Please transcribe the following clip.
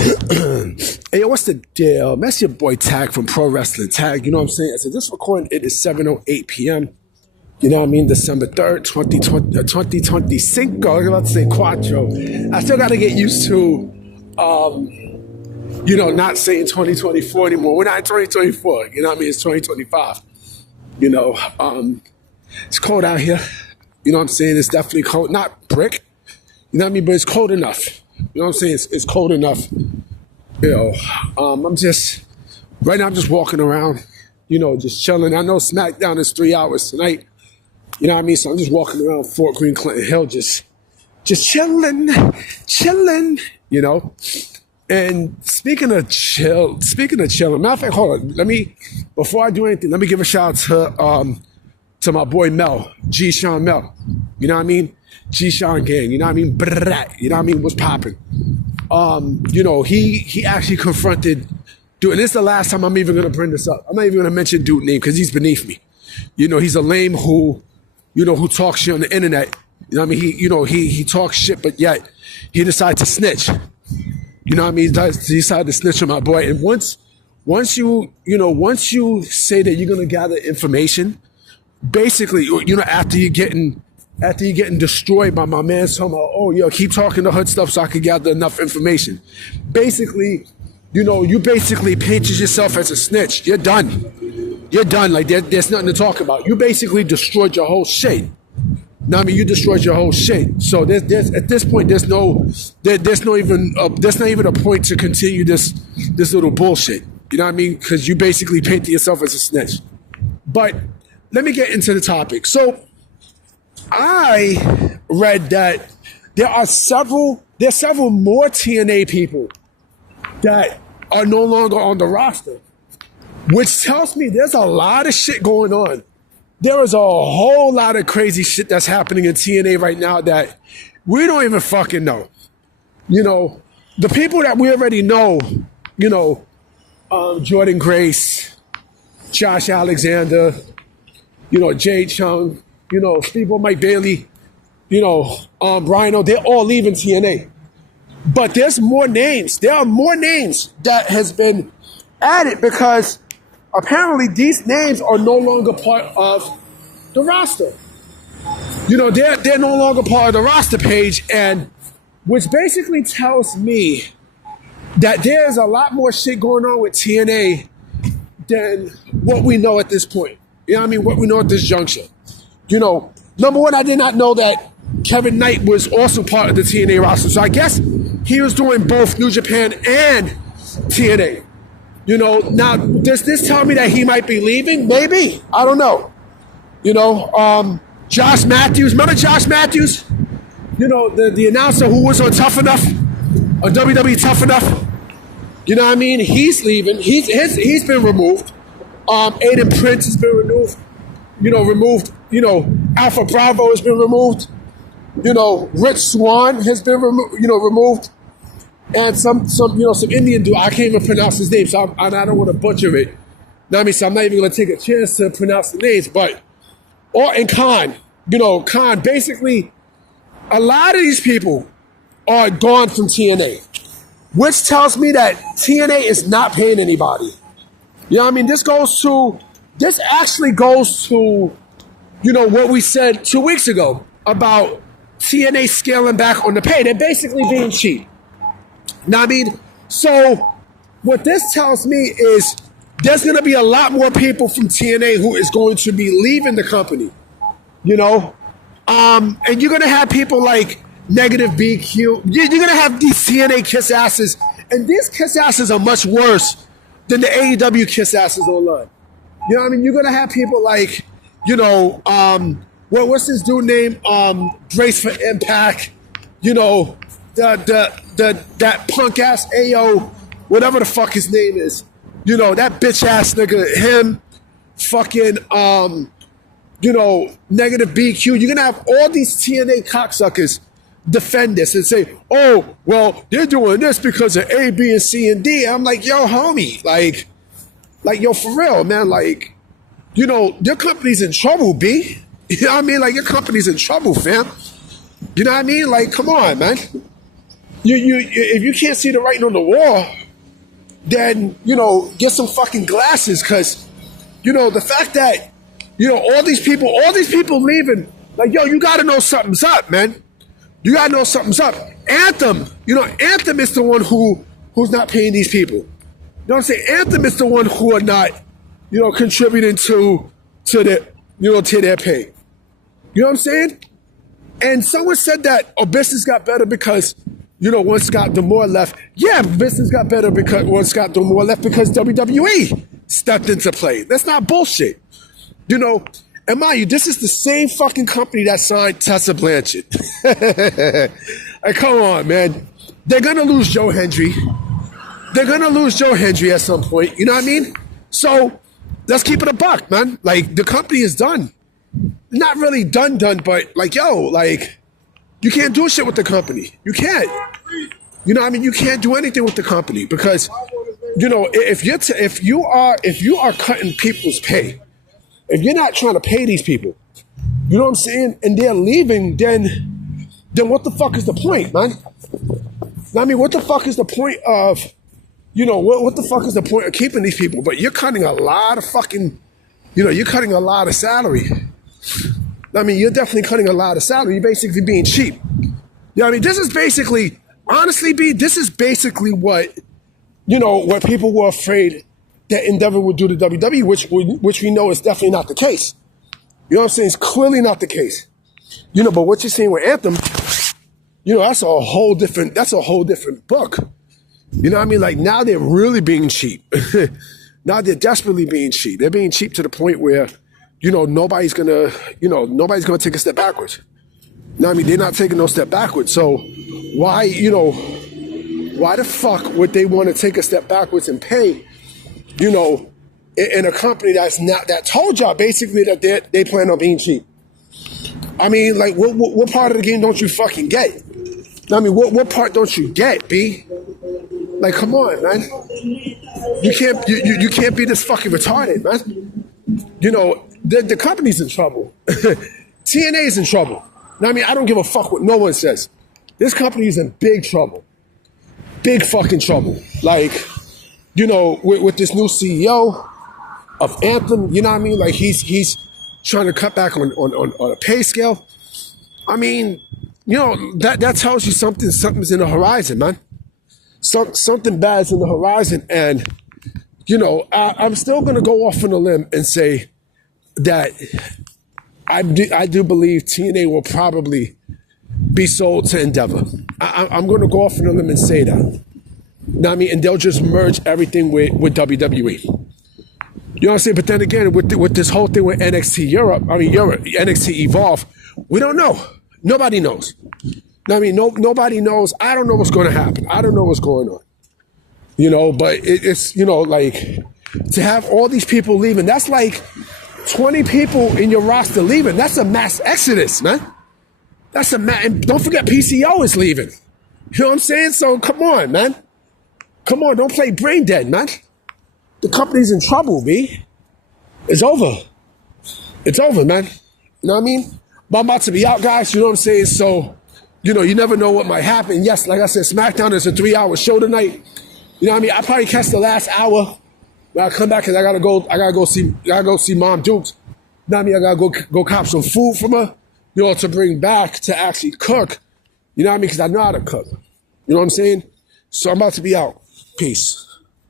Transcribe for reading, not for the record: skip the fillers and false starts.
Hey, yo, what's the deal? That's your boy Tag from Pro Wrestling Tag. You know what I'm saying? So this recording, it is 7:08 p.m. You know what I mean? December 3rd, 2025. I was about to say quattro. I still got to get used to, not saying 2024 anymore. We're not in 2024. You know what I mean? It's 2025. It's cold out here. You know what I'm saying? It's definitely cold. Not brick. You know what I mean? But it's cold enough. You know what I'm saying? It's cold enough. Right now I'm just walking around, just chilling. I know SmackDown is 3 hours tonight. You know what I mean? So I'm just walking around Fort Greene, Clinton Hill, just chilling, And speaking of chilling, matter of fact, hold on. Before I do anything, let me give a shout out to my boy Mel, G. Sean Mel. You know what I mean? G. Sean gang, you know what I mean? Brat, you know what I mean? What's popping? He actually confronted dude, and this is the last time I'm even going to bring this up. I'm not even going to mention dude's name because he's beneath me. He's a lame who talks shit on the internet. You know what I mean? He talks shit, but yet he decided to snitch. You know what I mean? He decided to snitch on my boy. And once you say that you're going to gather information, basically, after you're getting destroyed by my man talking about, keep talking the hood stuff so I can gather enough information. Basically, you basically painted yourself as a snitch. You're done. You're done. Like, there's nothing to talk about. You basically destroyed your whole shit. Now, I mean, you destroyed your whole shit. So there's at this point, there's not even a point to continue this little bullshit. You know what I mean? Because you basically painted yourself as a snitch. But let me get into the topic. So I read that there's several more TNA people that are no longer on the roster, which tells me there's a lot of shit going on. There is a whole lot of crazy shit that's happening in TNA right now that we don't even fucking know. The people that we already know, Jordan Grace, Josh Alexander, Jay Chung, Speedball Mike Bailey, Rhino, they're all leaving TNA. But there's more names. There are more names that has been added because apparently these names are no longer part of the roster. They're no longer part of the roster page, and which basically tells me that there's a lot more shit going on with TNA than what we know at this point. You know what I mean? What we know at this juncture. Number one, I did not know that Kevin Knight was also part of the TNA roster. So I guess he was doing both New Japan and TNA. Now, does this tell me that he might be leaving? Maybe. I don't know. Josh Matthews. Remember Josh Matthews? The announcer who was on Tough Enough? On WWE Tough Enough? You know what I mean? He's leaving. He's been removed. Aiden Prince has been removed. Alpha Bravo has been removed. Rich Swan has been removed. And some Indian dude, I can't even pronounce his name, so I don't want to butcher it. So I'm not even going to take a chance to pronounce the names, but, and Khan, Khan, basically, a lot of these people are gone from TNA, which tells me that TNA is not paying anybody. You know what I mean? This actually goes to, what we said 2 weeks ago about TNA scaling back on the pay. They're basically being cheap. Now, I mean, so what this tells me is there's going to be a lot more people from TNA who is going to be leaving the company, and you're going to have people like Negative BQ. You're going to have these TNA kiss asses, and these kiss asses are much worse than the AEW kiss asses online. You know what I mean? You're going to have people like, what's this dude name? Grace for Impact, that punk ass AO, whatever the fuck his name is, that bitch ass nigga, him, fucking, Negative BQ. You're gonna have all these TNA cocksuckers defend this and say, oh, well, they're doing this because of A, B, and C, and D. I'm like, yo, homie, like, yo, for real, man, like, your company's in trouble, B. You know what I mean? Like, your company's in trouble, fam. You know what I mean? Like, come on, man. If you can't see the writing on the wall, then, get some fucking glasses, because, the fact that, all these people leaving, like, yo, you gotta know something's up, man. You gotta know something's up. Anthem, Anthem is the one who's not paying these people. You know what I'm saying? Anthem is the one who are not, contributing to their pay. You know what I'm saying? And someone said that, business got better because, once Scott D'Amore left. Yeah, business got better because once Scott D'Amore left, because WWE stepped into play. That's not bullshit. And mind you, this is the same fucking company that signed Tessa Blanchard. Like, come on, man. They're going to lose Joe Hendry. They're going to lose Joe Hendry at some point. You know what I mean? So let's keep it a buck, man. Like, the company is done. Not really done, but like, yo, like, you can't do shit with the company. You can't. You know what I mean? You can't do anything with the company because, if you are cutting people's pay, if you're not trying to pay these people, you know what I'm saying, and they're leaving, then what the fuck is the point, man? I mean, what the fuck is the point of, what the fuck is the point of keeping these people? But you're cutting a lot of fucking, you're cutting a lot of salary. I mean, you're definitely cutting a lot of salary. You're basically being cheap. You know what I mean? This is basically, honestly, B, this is basically what, what people were afraid that Endeavor would do to WWE, which we know is definitely not the case. You know what I'm saying? It's clearly not the case. But what you're seeing with Anthem, that's a whole different book. You know what I mean? Like, now they're really being cheap. Now they're desperately being cheap. They're being cheap to the point where, nobody's gonna take a step backwards. You know what I mean? They're not taking no step backwards. So why the fuck would they want to take a step backwards and pay, in a company that told y'all basically that they plan on being cheap? I mean, like, what part of the game don't you fucking get? I mean, what part don't you get, B? Like, come on, man. You can't be this fucking retarded, man. The company's in trouble. TNA's in trouble. I mean, I don't give a fuck what no one says. This company is in big trouble. Big fucking trouble. Like, with this new CEO of Anthem, you know what I mean? Like, he's trying to cut back on a pay scale. I mean, that tells you something's in the horizon, man. Something bad's in the horizon. And, I'm still going to go off on a limb and say that I do believe TNA will probably be sold to Endeavor. I'm going to go off on a limb and say that. You know what I mean? And they'll just merge everything with WWE. You know what I'm saying? But then again, with this whole thing with NXT NXT Evolve, we don't know. Nobody knows. I mean, nobody knows. I don't know what's going to happen. I don't know what's going on. But it's, like, to have all these people leaving, that's like 20 people in your roster leaving. That's a mass exodus, man. And don't forget PCO is leaving. You know what I'm saying? So come on, man. Come on, don't play brain dead, man. The company's in trouble, B. It's over. It's over, man. You know what I mean? But I'm about to be out, guys. You know what I'm saying? So, you never know what might happen. Yes, like I said, SmackDown is a 3-hour show tonight. You know what I mean? I probably catch the last hour. When I come back, because I gotta go see Mom Dukes. You know what I mean? I gotta go cop some food from her, to bring back to actually cook. You know what I mean? Because I know how to cook. You know what I'm saying? So I'm about to be out. Peace.